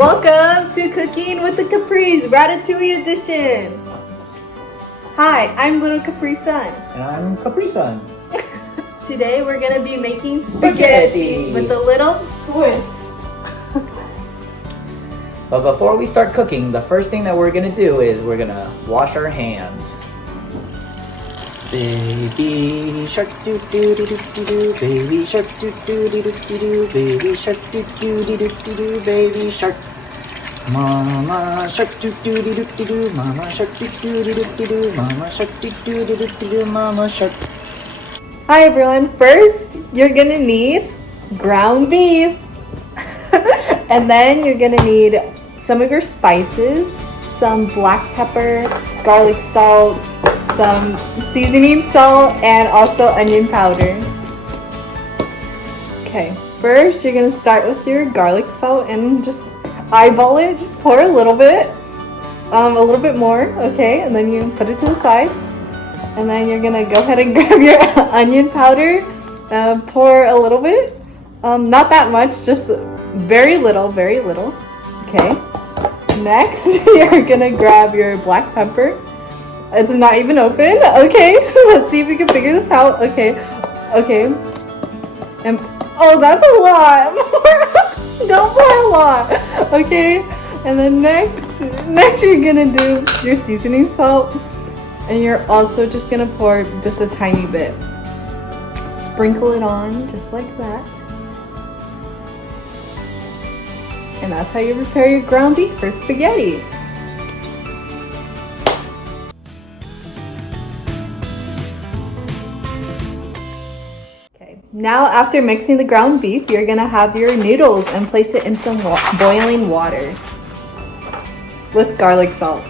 Welcome to Cooking with the Capris, Ratatouille edition. Hi, I'm Little Capri Sun. And I'm Capri Sun. Today we're going to be making spaghetti with a little twist. But before we start cooking, the first thing that we're gonna do is we're gonna wash our hands. Baby shark doo doo doo doo doo doo, baby shark doo doo doo doo doo doo, baby shark doo doo doo doo doo doo, baby shark. Mama shark doo doo doo doo doo doo, mama shark doo doo doo doo doo doo, mama shark doo doo doo doo doo doo, mama shark. Hi everyone, first you're gonna need ground beef. And then you're gonna need some of your spices, some black pepper, garlic salt, some seasoning salt, and also onion powder. Okay, first you're gonna start with your garlic salt and just eyeball it, just pour a little bit more, okay, and then you put it to the side. And then you're gonna go ahead and grab your onion powder, pour a little bit, not that much, just very little, okay. Next, you're gonna grab your black pepper. It's not even open, okay. Let's see if we can figure this out, okay. And, oh, that's a lot. Don't pour a lot, okay. And then next you're gonna do your seasoning salt. And you're also just gonna pour just a tiny bit. Sprinkle it on just like that. And that's how you prepare your ground beef for spaghetti. Okay, now after mixing the ground beef, you're gonna have your noodles and place it in some boiling water with garlic salt.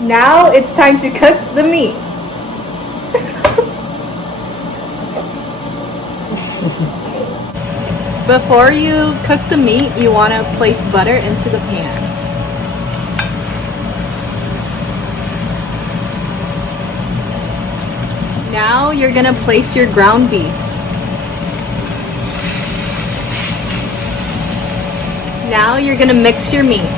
Now it's time to cook the meat. Before you cook the meat, you want to place butter into the pan. Now you're going to place your ground beef. Now you're going to mix your meat.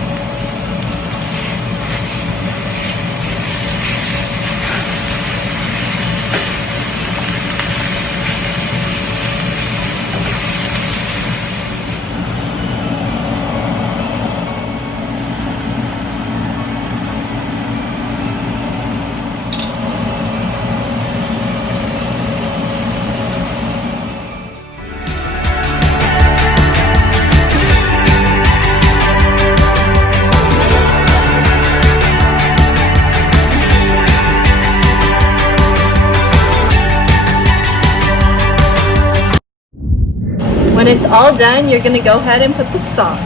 When it's all done, you're going to go ahead and put the sauce.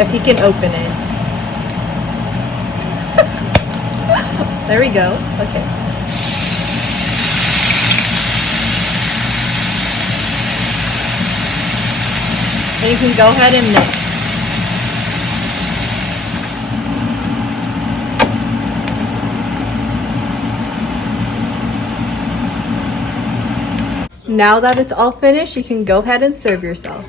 If you can open it. There we go. Okay. And you can go ahead and mix. Now that it's all finished, you can go ahead and serve yourself.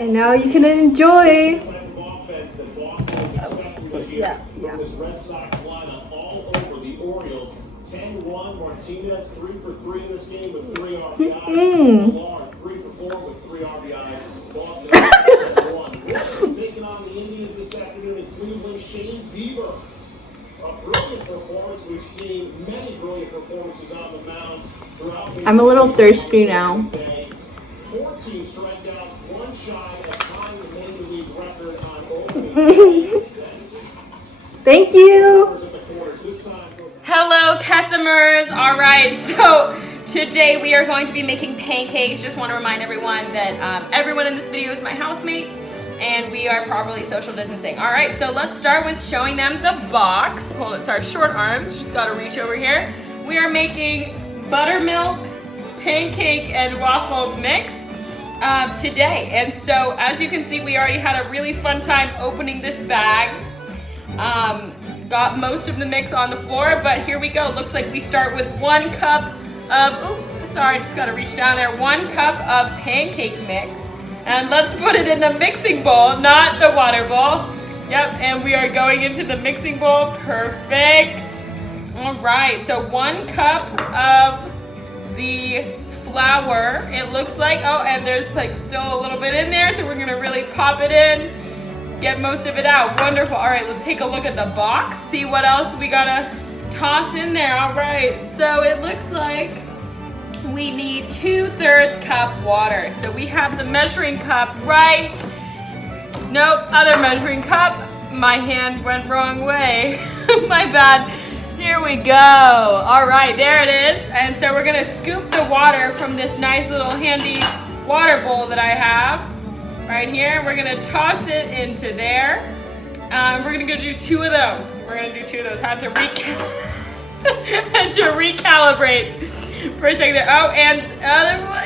And now you can enjoy. Yeah. 10-1, Martinez 3 for 3 in this game with 3 RBIs. Millard 3 for 4 with 3 RBIs. Boston 1. Taking on the Indians this afternoon in Cleveland, Shane Bieber. A brilliant performance. We've seen many brilliant performances on the mound throughout the I'm a little thirsty now. 14 strikeouts, 1 shy of tying the major league record on opening. Thank you. Hello, Kesemers. All right, so today we are going to be making pancakes. Just want to remind everyone that everyone in this video is my housemate and we are properly social distancing. All right, so let's start with showing them the box. Well, it's our short arms. Just got to reach over here. We are making buttermilk, pancake, and waffle mix today. And so as you can see, we already had a really fun time opening this bag. Got most of the mix on the floor, but here we go. Looks like we start with 1 cup of, oops, sorry, just gotta reach down there. 1 cup of pancake mix. And let's put it in the mixing bowl, not the water bowl. Yep, and we are going into the mixing bowl. Perfect. All right, so 1 cup of the flour, it looks like. Oh, and there's like still a little bit in there, so we're gonna really pop it in. Get most of it out. Wonderful. All right, let's take a look at the box, see what else we gotta toss in there. All right, so it looks like we need 2/3 cup water. So we have the measuring cup right. Nope, other measuring cup. My hand went wrong way. My bad. Here we go. All right, there it is. And so we're gonna scoop the water from this nice little handy water bowl that I have. Right here, we're gonna toss it into there. We're gonna go do 2 of those. We're gonna do 2 of those. Had to recalibrate for a second there. Oh, and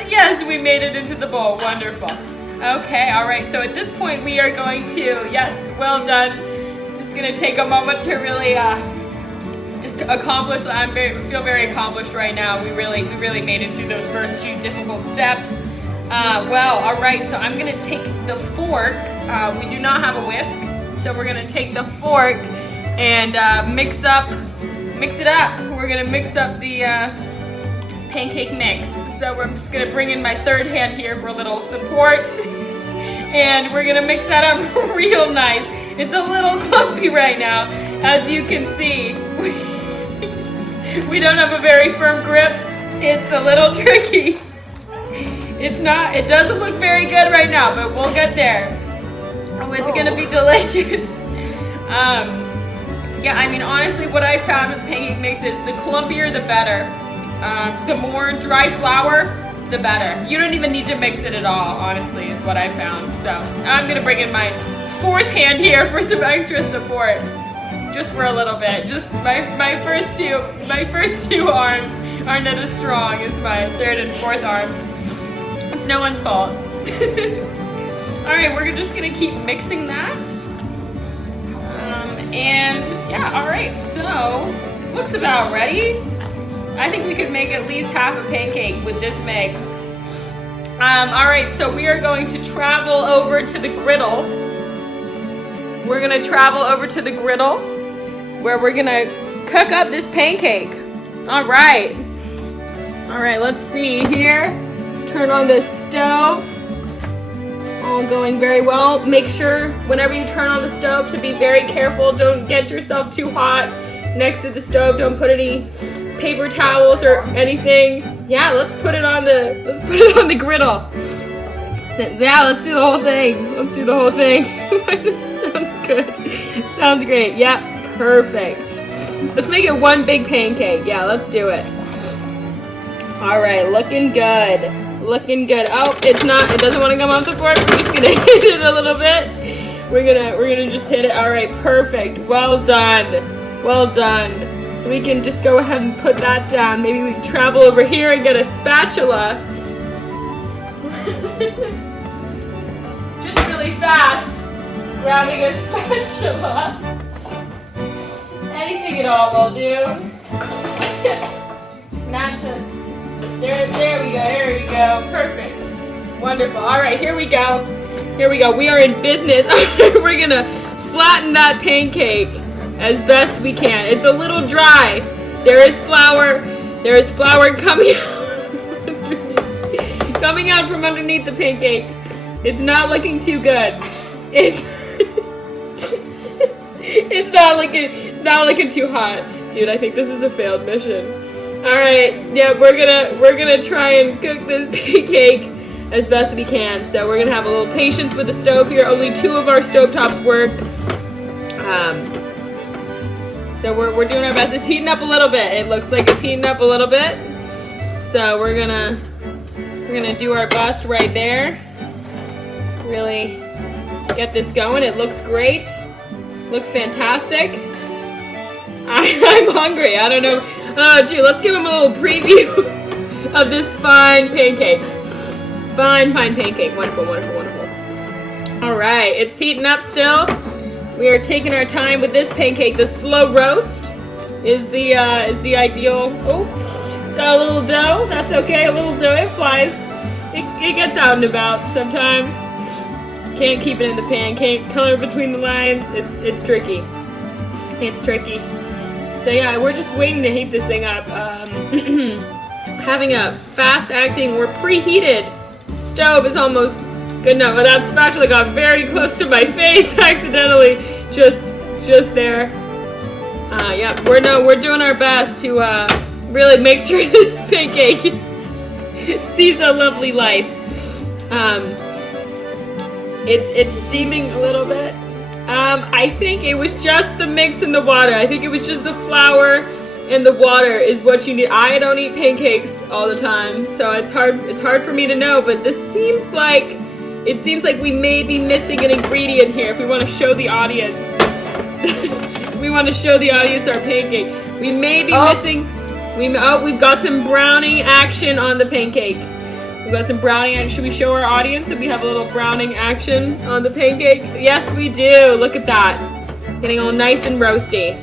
yes, we made it into the bowl. Wonderful. Okay, all right. So at this point, we are going to, yes, well done. Just gonna take a moment to really just accomplish. I feel very accomplished right now. We really made it through those first 2 difficult steps. Well, all right, so I'm gonna take the fork. We do not have a whisk, so we're gonna take the fork and mix it up. We're gonna mix up the pancake mix. So I'm just gonna bring in my third hand here for a little support. And we're gonna mix that up real nice. It's a little clumpy right now, as you can see. We don't have a very firm grip. It's a little tricky. It doesn't look very good right now, but we'll get there. Oh, it's gonna be delicious. Yeah, I mean, honestly, what I found with pancake mix is the clumpier, the better. The more dry flour, the better. You don't even need to mix it at all, honestly, is what I found. So I'm gonna bring in my 4th hand here for some extra support. Just for a little bit. Just my first two arms are not as strong as my 3rd and 4th arms. It's no one's fault. All right, we're just gonna keep mixing that. And yeah, all right, so it looks about ready. I think we could make at least half a pancake with this mix. All right, so we are going to travel over to the griddle. We're gonna travel over to the griddle where we're gonna cook up this pancake. All right, let's see here. Turn on the stove. All going very well. Make sure whenever you turn on the stove to be very careful. Don't get yourself too hot next to the stove. Don't put any paper towels or anything. Yeah, let's put it on the griddle. Yeah, let's do the whole thing. Sounds good. Sounds great. Yeah, perfect. Let's make it one big pancake. Yeah, let's do it. All right, looking good. Looking good. Oh, it doesn't want to come off the fork. We're just gonna hit it a little bit. We're gonna just hit it. All right, perfect. Well done. So we can just go ahead and put that down. Maybe we travel over here and get a spatula. Just really fast. Grabbing a spatula. Anything at all will do. That's it. There we go. Perfect. Wonderful. All right, here we go. We are in business. We're gonna flatten that pancake as best we can. It's a little dry. There is flour coming out from underneath the pancake. It's not looking too good. It's not looking too hot. Dude, I think this is a failed mission. All right, yeah, we're gonna try and cook this pancake as best we can. So we're gonna have a little patience with the stove here. Only 2 of our stovetops work. So we're doing our best. It's heating up a little bit. It looks like it's heating up a little bit. So we're gonna do our best right there. Really get this going. It looks great. Looks fantastic. I'm hungry. I don't know. Gee, let's give them a little preview of this fine pancake. Fine pancake. Wonderful, wonderful, wonderful. All right, it's heating up still. We are taking our time with this pancake. The slow roast is the ideal. Oh, got a little dough. That's okay. A little dough. It flies. It gets out and about sometimes. Can't keep it in the pan. Can't color between the lines. It's tricky. It's tricky. So yeah, we're just waiting to heat this thing up. Having a fast-acting or preheated stove is almost good enough. But that spatula got very close to my face accidentally. Just there. Yeah, we're doing our best to really make sure this pancake sees a lovely life. It's steaming a little bit. I think it was just the mix in the water. I think it was just the flour and the water is what you need. I don't eat pancakes all the time, so it's hard for me to know, but it seems like we may be missing an ingredient here if we want to show the audience. We want to show the audience our pancake. We may be missing. We've got some browning action on the pancake. We've got some browning action. Should we show our audience that we have a little browning action on the pancake? Yes, we do. Look at that. Getting all nice and roasty.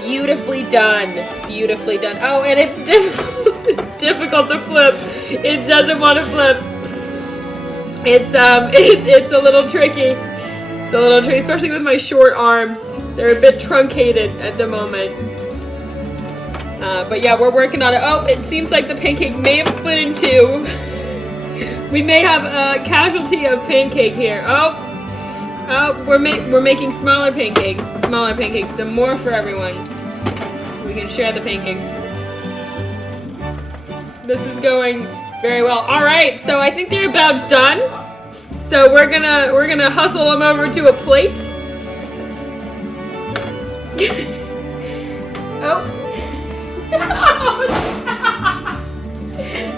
Beautifully done. Beautifully done. Oh, and it's difficult. It's difficult to flip. It doesn't want to flip. It's a little tricky. It's a little tricky, especially with my short arms. They're a bit truncated at the moment. But yeah, we're working on it. Oh, it seems like the pancake may have split in two. We may have a casualty of pancake here. Oh, we're making smaller pancakes. Smaller pancakes, so more for everyone. We can share the pancakes. This is going very well. All right, so I think they're about done. So we're gonna hustle them over to a plate. Oh.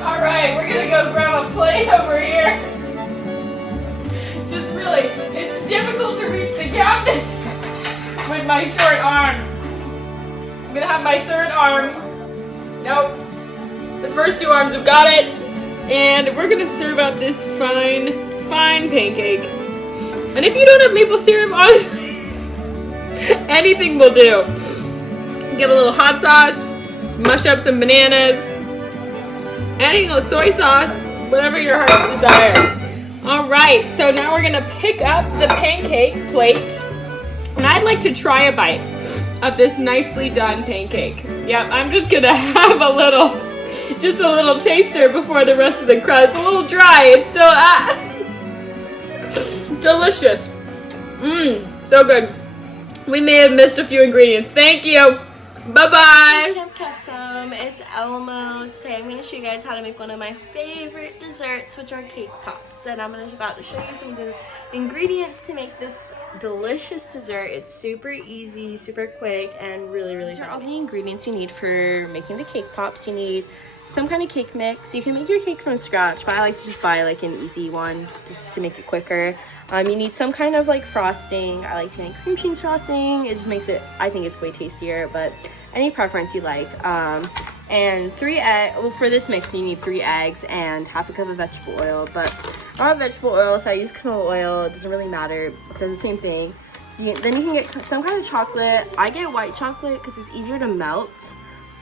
All right, we're gonna go grab a plate over here. Just really, it's difficult to reach the cabinets with my short arm. I'm gonna have my third arm. Nope. The first two arms have got it. And we're gonna serve out this fine pancake. And if you don't have maple syrup, honestly, anything will do. Give a little hot sauce, mush up some bananas, adding a soy sauce, whatever your heart's desire. All right, so now we're gonna pick up the pancake plate, and I'd like to try a bite of this nicely done pancake. Yep, I'm just gonna have a little taster before the rest of the crust. A little dry, it's still delicious. So good. We may have missed a few ingredients. Thank you. Bye-bye. I'm Kesem. It's Elmo. Today I'm going to show you guys how to make one of my favorite desserts, which are cake pops. And I'm about to show you some good ingredients to make this delicious dessert. It's super easy, super quick, and really fun. These are all the ingredients you need for making the cake pops. You need some kind of cake mix. You can make your cake from scratch, but I like to just buy like an easy one just to make it quicker. You need some kind of like frosting. I like to make cream cheese frosting. It just makes it, I think it's way tastier, but any preference you like. And 3 eggs. Well, for this mix you need 3 eggs and half a cup of vegetable oil, but I don't have vegetable oil, so I use canola oil. It doesn't really matter. It does the same thing. Then you can get some kind of chocolate. I get white chocolate because it's easier to melt,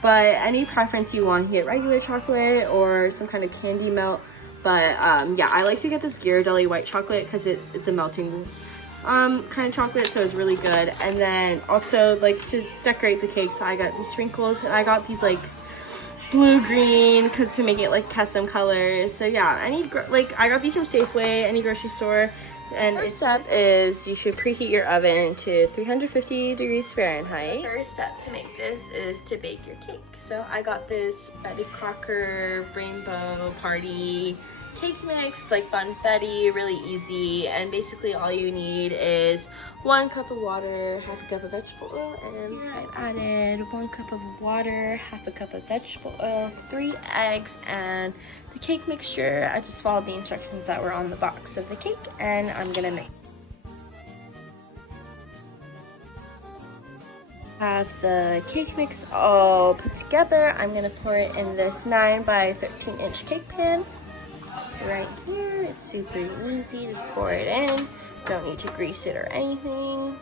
but any preference you want, you get regular chocolate or some kind of candy melt. But yeah, I like to get this Ghirardelli white chocolate because it's a melting kind of chocolate, so it's really good. And then also, like, to decorate the cake, so I got these sprinkles, and I got these like blue green because to make it like custom colors. So yeah, I got these from Safeway, any grocery store. And first step is you should preheat your oven to 350 degrees Fahrenheit. The first step to make this is to bake your cake. So I got this Betty Crocker Rainbow Party cake mix. It's like funfetti, really easy, and basically all you need is 1 cup of water, half a cup of vegetable oil, and here I added 1 cup of water, half a cup of vegetable oil, 3 eggs, and the cake mixture. I just followed the instructions that were on the box of the cake, and I'm gonna make. Have the cake mix all put together. I'm gonna pour it in this 9 by 13 inch cake pan right here. It's super easy, just pour it in. Don't need to grease it or anything.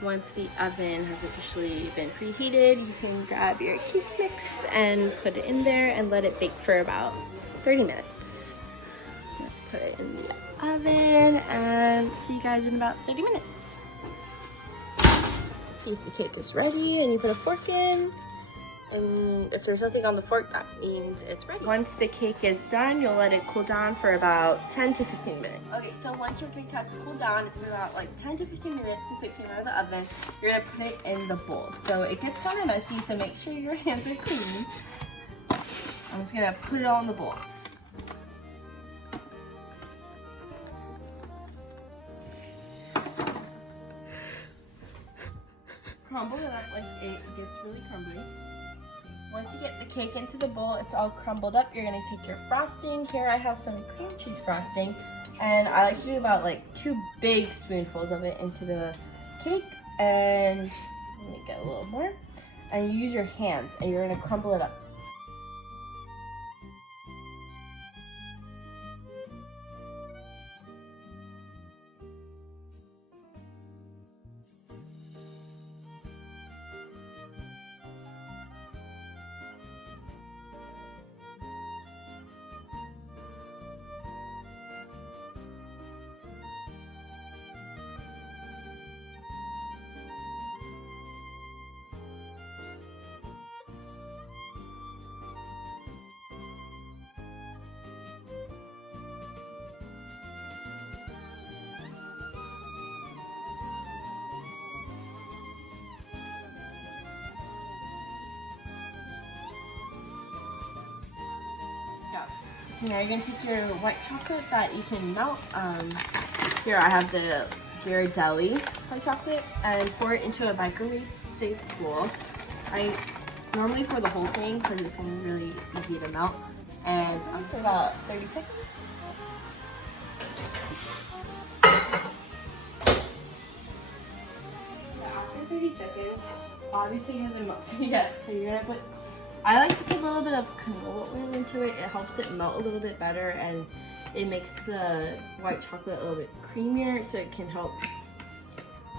Once the oven has officially been preheated, you can grab your cake mix and put it in there and let it bake for about 30 minutes. Put it in the oven and see you guys in about 30 minutes. See if the cake is ready, and you put a fork in, and if there's nothing on the fork, that means it's ready. Once the cake is done, you'll let it cool down for about 10 to 15 minutes. Okay, so once your cake has cooled down, it's been about like 10 to 15 minutes since it came out of the oven, you're gonna put it in the bowl. So it gets kind of messy, so make sure your hands are clean. I'm just gonna put it all in the bowl. Crumble it up like it gets really crumbly. Once you get the cake into the bowl, it's all crumbled up. You're gonna take your frosting. Here I have some cream cheese frosting, and I like to do about like 2 big spoonfuls of it into the cake, and let me get a little more. And you use your hands, and you're gonna crumble it up. So now you're gonna take your white chocolate that you can melt. Here I have the Ghirardelli white chocolate, and pour it into a microwave safe bowl. I normally pour the whole thing because it's gonna be really easy to melt. And for about 30 seconds. So after 30 seconds, obviously it hasn't melted yet, so you're gonna put, I like to put a little bit of canola oil into it. It helps it melt a little bit better, and it makes the white chocolate a little bit creamier, so it can help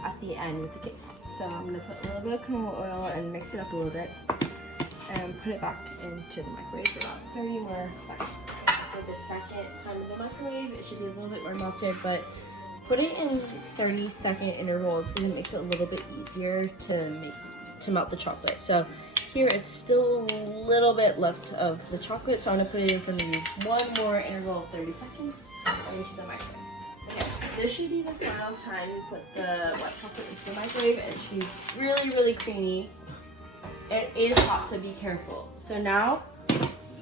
at the end with the cake. So I'm gonna put a little bit of canola oil and mix it up a little bit, and put it back into the microwave for about 30 more seconds. After the second time in the microwave, it should be a little bit more melted, but put it in 30-second intervals because it makes it a little bit easier to melt the chocolate. So here it's still a little bit left of the chocolate, so I'm gonna put it in for maybe 1 more interval of 30 seconds and into the microwave. Okay, this should be the final time you put the white chocolate into the microwave, and it should be really, really creamy. It is hot, so be careful. So now,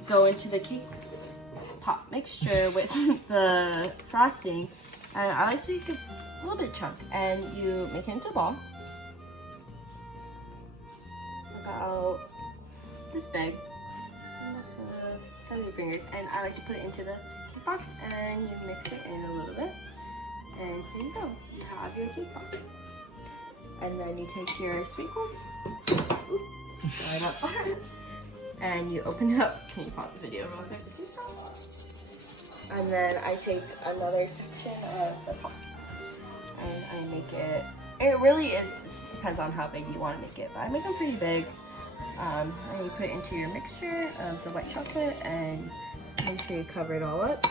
go into the cake pop mixture with the frosting, and I like to take a little bit chunk, and you make it into a ball. About this big, some of your fingers, and I like to put it into the cake box, and you mix it in a little bit, and here you go. You have your cake pop. And then you take your sprinkles, and you open it up. Can you pause the video real quick? And then I take another section of the pop, and I make it. It really is, it just depends on how big you want to make it, but I make them pretty big. And you put it into your mixture of the white chocolate, and make sure you cover it all up.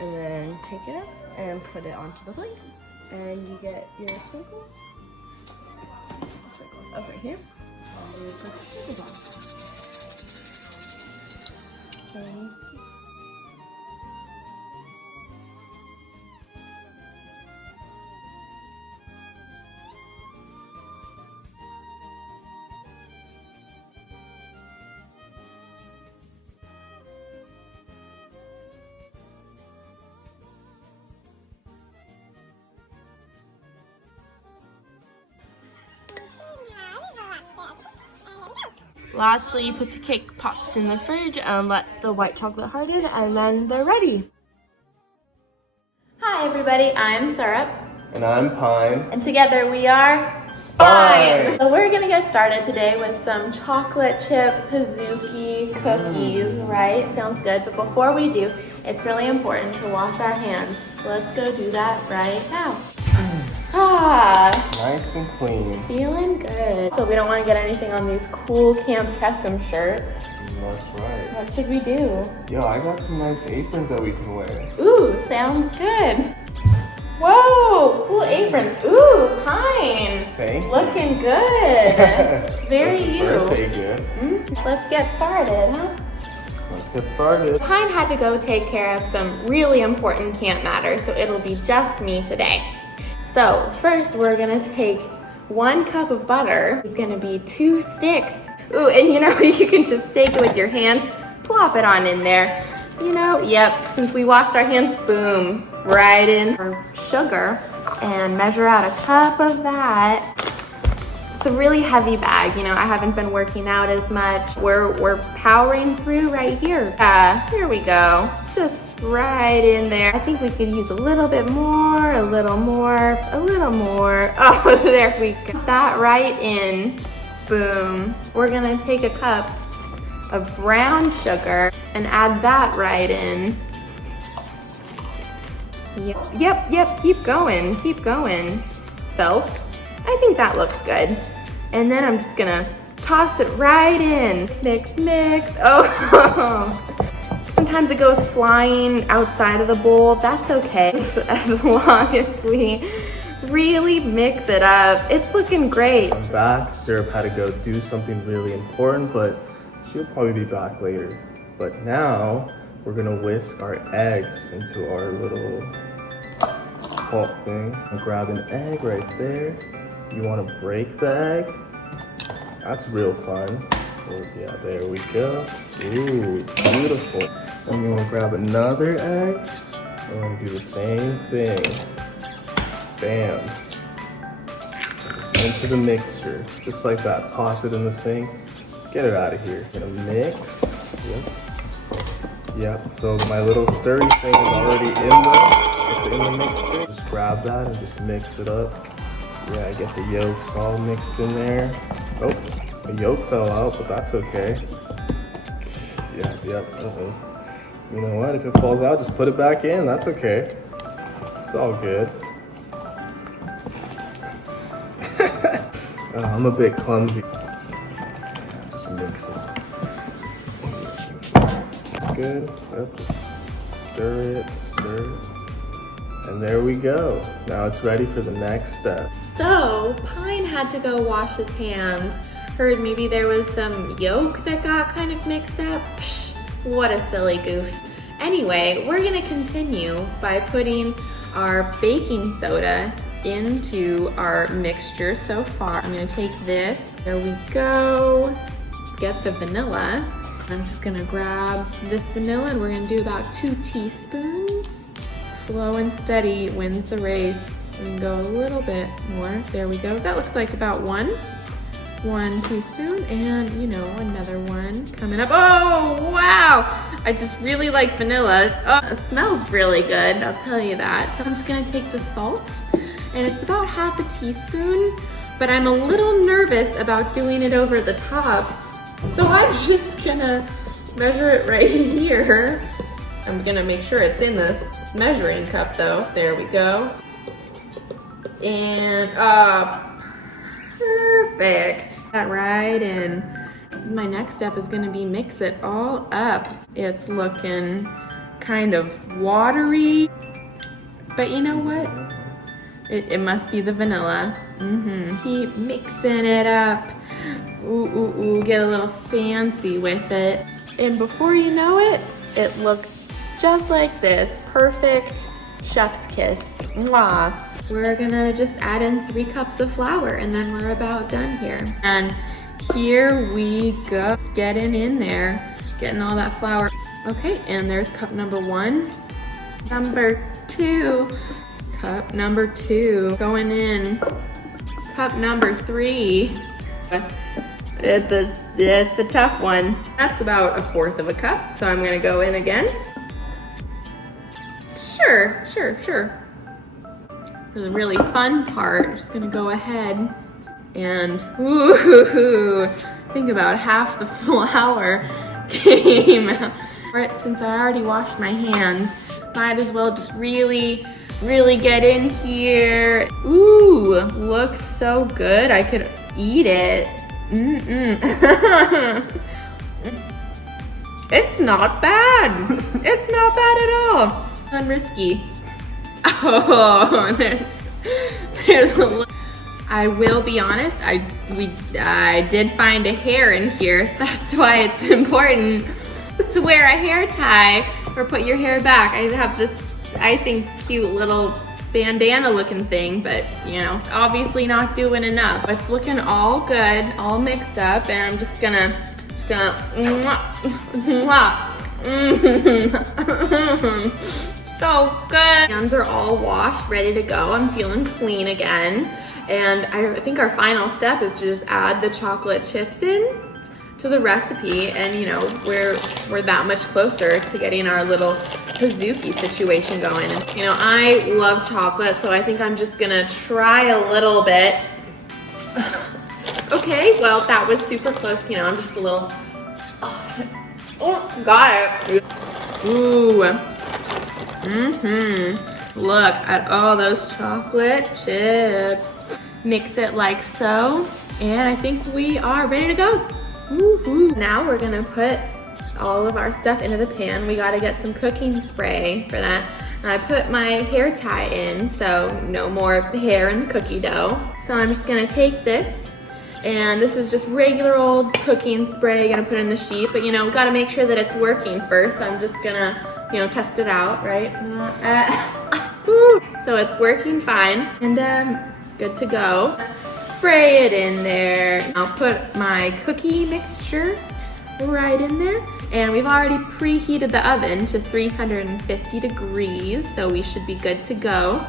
And then take it up and put it onto the plate. And you get your sprinkles. The sprinkles over here. And you put the sprinkles on. Can you see? Lastly, you put the cake pops in the fridge and let the white chocolate harden, and then they're ready. Hi everybody, I'm Syrup. And I'm Pine. And together we are Spine! So we're gonna get started today with some chocolate chip Hazuki cookies, right? Sounds good, but before we do, it's really important to wash our hands. So let's go do that right now. Nice and clean. Feeling good. So we don't want to get anything on these cool Camp Kesem shirts. That's right. What should we do? Yo, I got some nice aprons that we can wear. Ooh, sounds good. Whoa, cool aprons. Ooh, Pine. Thank you. Looking good. Very That's a you. birthday gift. Let's get started, huh? Let's get started. Pine had to go take care of some really important camp matters, so it'll be just me today. So first we're gonna take 1 cup of butter. It's gonna be 2 sticks. Ooh, and you know, you can just take it with your hands, just plop it on in there. You know, yep, since we washed our hands, boom, right in our sugar and measure out 1 cup of that. It's a really heavy bag, you know, I haven't been working out as much. We're powering through right here. Here we go, just right in there. I think we could use a little bit more, a little more, a little more. Oh, there we go. Put that right in, boom. We're gonna take 1 cup of brown sugar and add that right in. Yep, keep going, keep going. So, I think that looks good. And then I'm just gonna toss it right in. Mix, mix, oh. Sometimes it goes flying outside of the bowl. That's okay, as long as we really mix it up. It's looking great. I'm back. Syrup had to go do something really important, but she'll probably be back later. But now we're gonna whisk our eggs into our little pot thing. I'll grab an egg right there. You wanna break the egg? That's real fun. So yeah, there we go. Ooh, beautiful. Then you wanna grab another egg. We're gonna do the same thing. Bam. Just into the mixture, just like that. Toss it in the sink. Get it out of here. Gonna mix. Yep. So my little stirry thing is already in the mixture. Just grab that and just mix it up. Yeah, get the yolks all mixed in there. Oh, the yolk fell out, but that's okay. Yep. Uh-oh. You know what? If it falls out, just put it back in. That's okay. It's all good. I'm a bit clumsy. Just mix it. Good. Yep, just stir it. And there we go. Now it's ready for the next step. So, Pine had to go wash his hands. Heard maybe there was some yolk that got kind of mixed up. Psh, what a silly goose. Anyway, we're gonna continue by putting our baking soda into our mixture so far. I'm gonna take this, there we go, get the vanilla. I'm just gonna grab this vanilla and we're gonna do about 2 teaspoons. Slow and steady wins the race. We can go a little bit more, there we go. That looks like about 1 teaspoon, and you know, another one coming up. Oh, wow! I just really like vanilla. Oh, it smells really good, I'll tell you that. So I'm just gonna take the salt, and it's about 1/2 teaspoon, but I'm a little nervous about doing it over the top. So I'm just gonna measure it right here. I'm gonna make sure it's in this measuring cup though. There we go. And perfect. That right in. My next step is gonna be mix it all up. It's looking kind of watery, but you know what? It must be the vanilla. Keep mixing it up. Ooh, get a little fancy with it. And before you know it, it looks just like this. Perfect chef's kiss. Mwah. We're gonna just add in 3 cups of flour and then we're about done here. And here we go, getting in there, getting all that flour. Okay, and there's cup number 1. Number 2. Cup number 2 going in. Cup number 3. It's a tough one. That's about 1/4 of a cup, so I'm gonna go in again. Sure. For the really fun part, I'm just gonna go ahead and I think about half the flour came out. Since I already washed my hands, might as well just really get in here. Ooh, looks so good. I could eat it. It's not bad. It's not bad at all. I'm risky. Oh, there's a little. I will be honest, I did find a hair in here, so that's why it's important to wear a hair tie or put your hair back. I have this, I think, cute little bandana looking thing, but you know, obviously not doing enough. It's looking all good, all mixed up, and I'm just gonna so good. Hands are all washed, ready to go. I'm feeling clean again. And I think our final step is to just add the chocolate chips in to the recipe, and you know, we're that much closer to getting our little Hazuki situation going. And you know, I love chocolate, so I think I'm just gonna try a little bit. Okay, well, that was super close. You know, I'm just a little, oh, got it. Ooh. Look at all those chocolate chips. Mix it like so, and I think we are ready to go. Woohoo. Now we're gonna put all of our stuff into the pan. We gotta get some cooking spray for that. I put my hair tie in, so no more hair in the cookie dough. So I'm just gonna take this, and this is just regular old cooking spray. Gonna put in the sheet, but you know, gotta make sure that it's working first. So I'm just gonna, you know, test it out, right? So it's working fine, and good to go. Spray it in there. I'll put my cookie mixture right in there, and we've already preheated the oven to 350 degrees, so we should be good to go.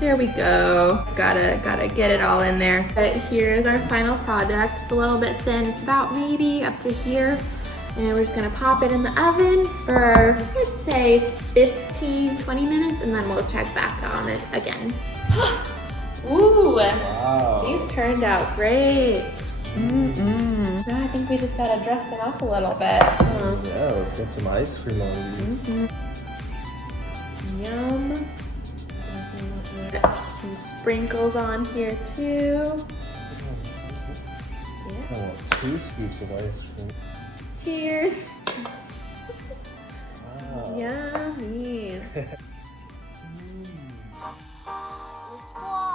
There we go. Gotta get it all in there. But here's our final product. It's a little bit thin. It's about maybe up to here. And we're just gonna pop it in the oven for, let's say, 15-20 minutes, and then we'll check back on it again. Ooh, Wow. these turned out great. Now I think we just gotta dress them up a little bit. Yeah, let's get some ice cream on these. Yum. Some sprinkles on here too. I want 2 scoops of ice cream. Cheers. Wow. Yummy. L'espoir